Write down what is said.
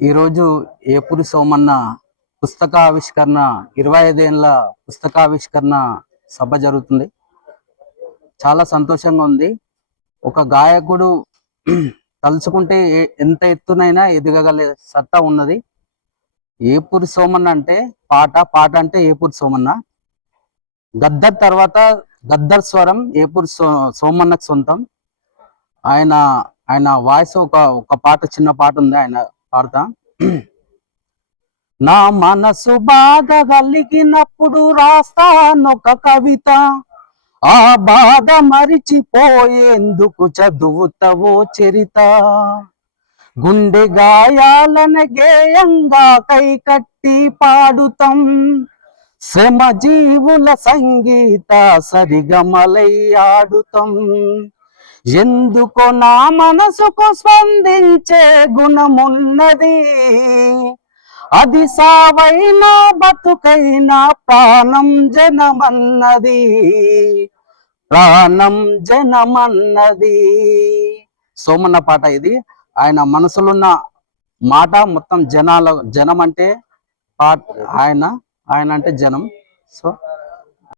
ఈరోజు ఏపూరి సోమన్న పుస్తకావిష్కరణ 25 ఏళ్ళ పుస్తకావిష్కరణ సభ జరుగుతుంది. చాలా సంతోషంగా ఉంది. ఒక గాయకుడు తలుచుకుంటే ఎంత ఎత్తునైనా ఎదగగల సత్తా ఉన్నది. ఏపూరి సోమన్న అంటే పాట అంటే ఏపూరి సోమన్న. గద్దర్ తర్వాత గద్దర్ స్వరం ఏపూరి సోమన్నకు సొంతం. ఆయన ఆయన వాయిస్ ఒక పాట, చిన్న పాట ఉంది, ఆయన పాడతా. నా మనసు బాధ కలిగినప్పుడు రాస్తానొక కవిత, ఆ బాధ మరిచిపోయేందుకు చదువుతావో చరిత. గుండె గాయాలన గేయంగా కైకట్టి పాడుతాం, శ్రమజీవుల సంగీత సరిగమలై ఆడుతాం. ఎందుకో నా మనసుకు స్పందించే గుణమున్నది, అది సావైనా బతుకైనా ప్రాణం జనమన్నది, ప్రాణం జనమన్నది. సోమన్న పాట ఇది. ఆయన మనసులున్న మాట మొత్తం జనం అంటే ఆయన ఆయన అంటే జనం. సో